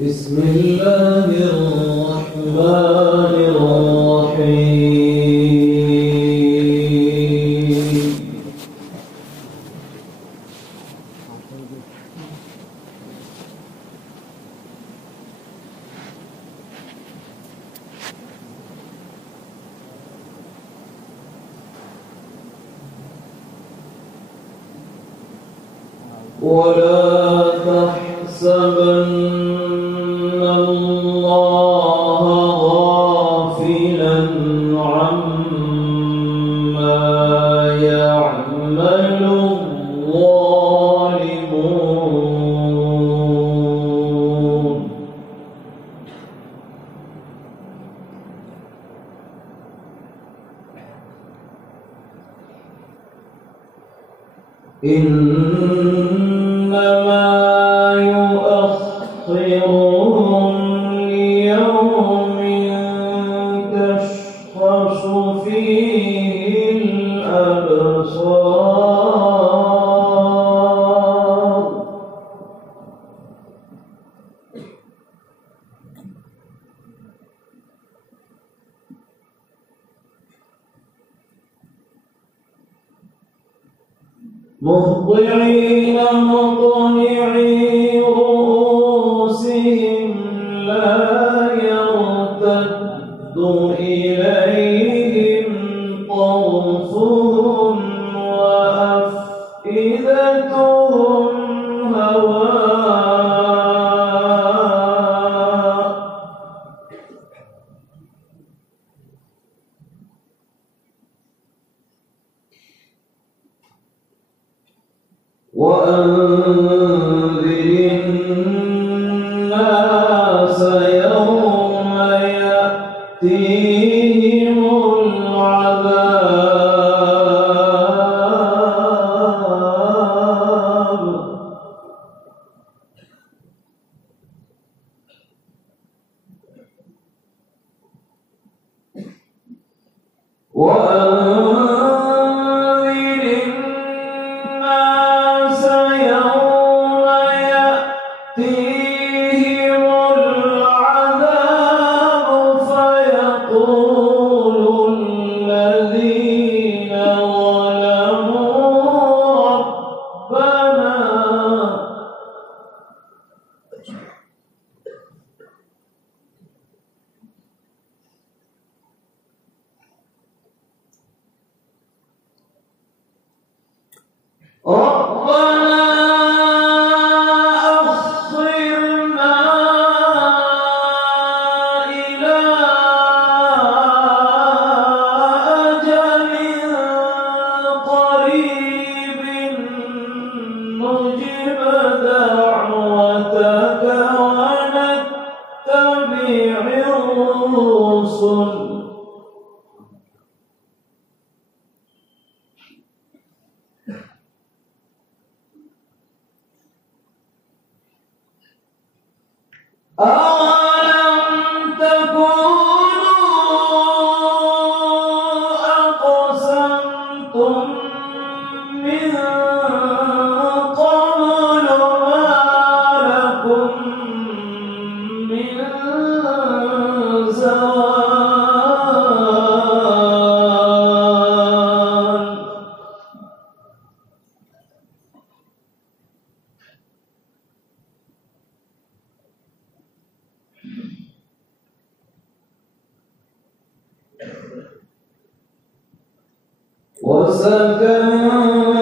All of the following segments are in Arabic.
بسم الله الرحمن الرحيم. ولا تحسبن الله غافلا عما يعمل الظالمون إنما يؤخرهم ليوم تشخص فيه الأبصار مهطعين مقنعي رؤوسهم لا يرتد إليهم طرفهم وأفئدتهم هواء وأنذر الناس يوم يأتيهم العذاب فيقول الذين ظلموا ربنا أخرنا إلى أجل قريب نجب دعوتك ونتبع الرسل أَوَلَمْ تَكُونُوا أَقْسَمْتُم مِّن قَبْلُ مَا لَكُم مِّن زَوَالٍ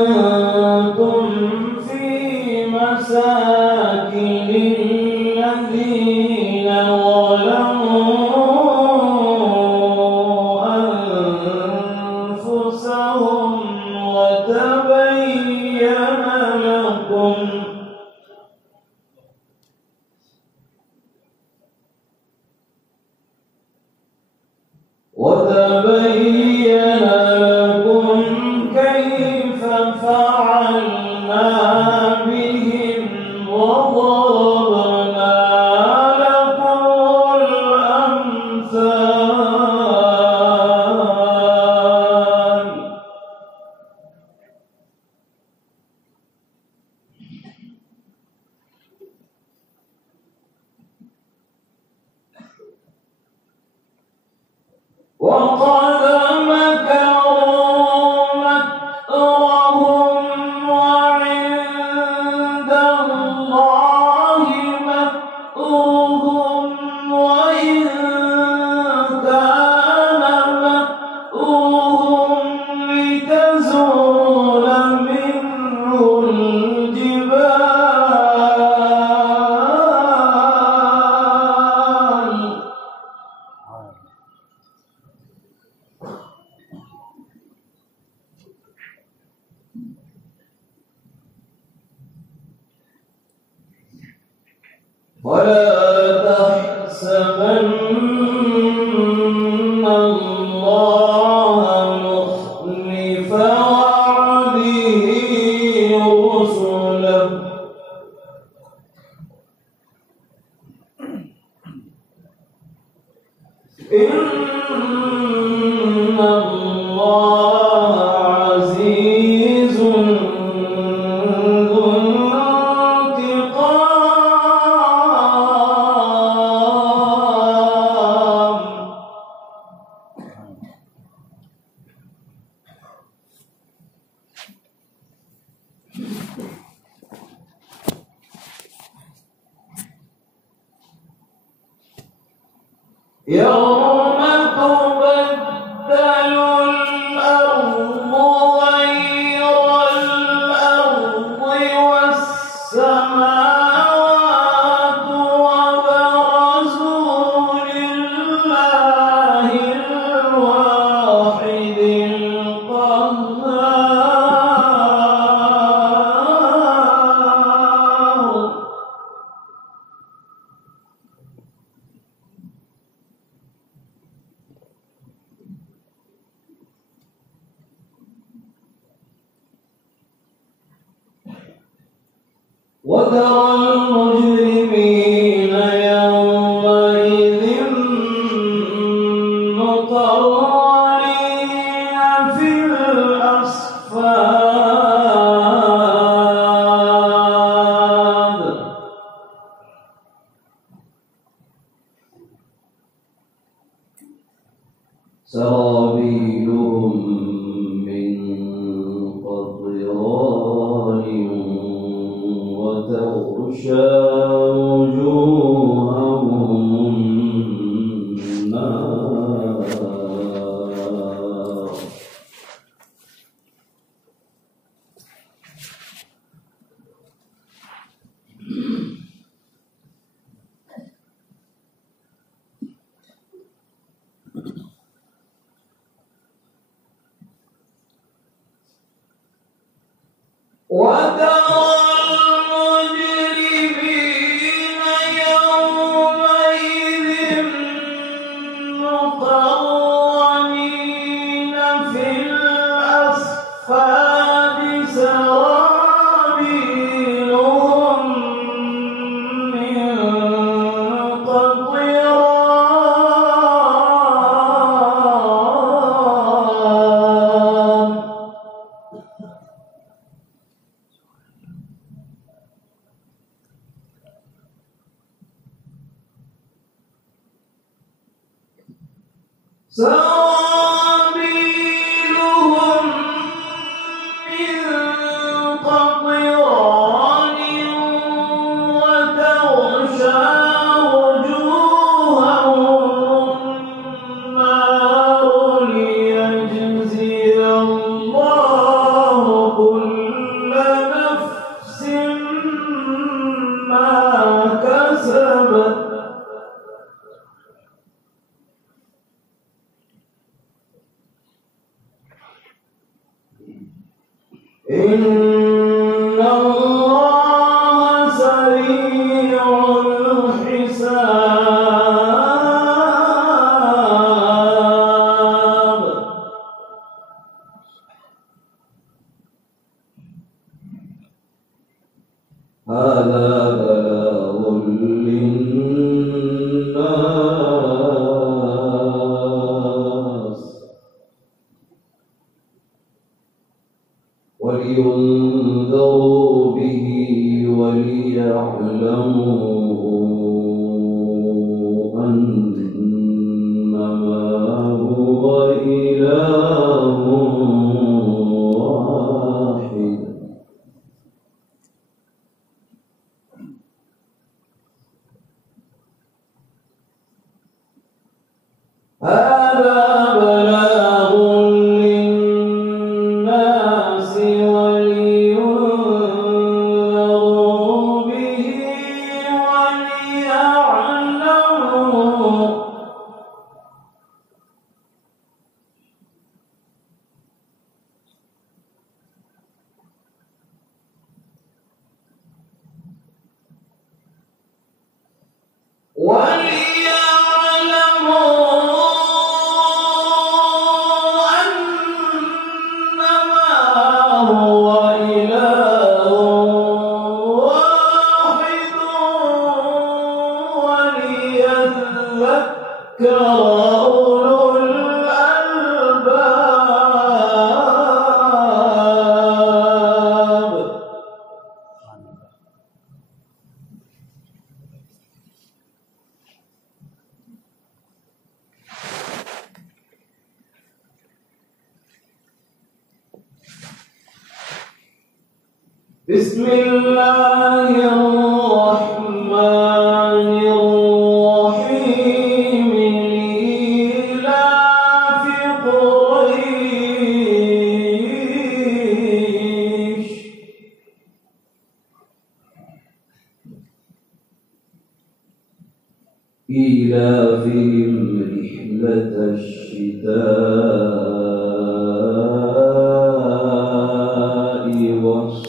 وسكنتم في مساكن الذين ظلموا أنفسهم وتبين لكم كيف فعلنا بهم وضربنا لكم الأمثال ولا تحسبن الله مخلف وعده رسله إن الله عزيز ذو انتقام. يوم تبدل الأرض غير الأرض والسماوات وبرزوا لله الواحد القهار. وترى المجرمين يومئذ مقرنين في الأصفاد سرابيلهم من قطران وتغشى وجوههم النار. وترى المجرمين يومئذ مقرنين في الأصفاد سرابيلهم من قطران سرابيلهم من قطران وتغشى وجوههم النار ليجزي الله كل نفس ما كسبت. إن الله سريع الحساب. هذا بلاغ للناس ولينذروا به وليعلموا أنما هو إله واحد. هذا بلاغ للناس ولينذروا به بسم الله الرحمن الرحيم لإيلاف قريش إيلافهم رحلة الشتاء والصيف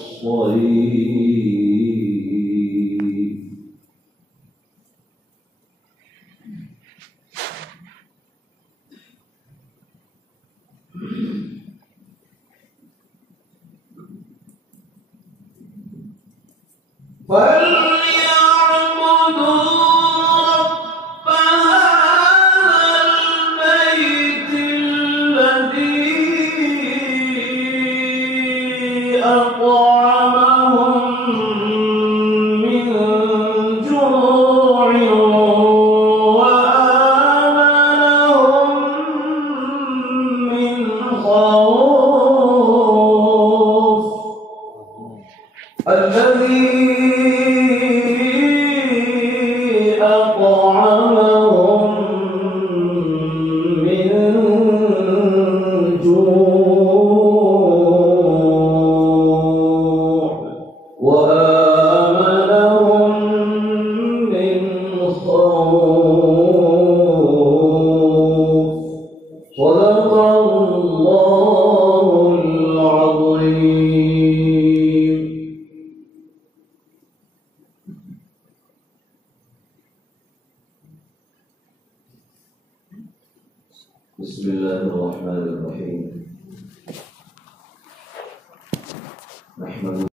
فليعبدوا رب هذا البيت الذي أطعمهم من جوع وآمنهم من خوف الذي أطعمهم من جوع وآمنهم من خوف صدق الله العظيم. بسم الله الرحمن الرحيم.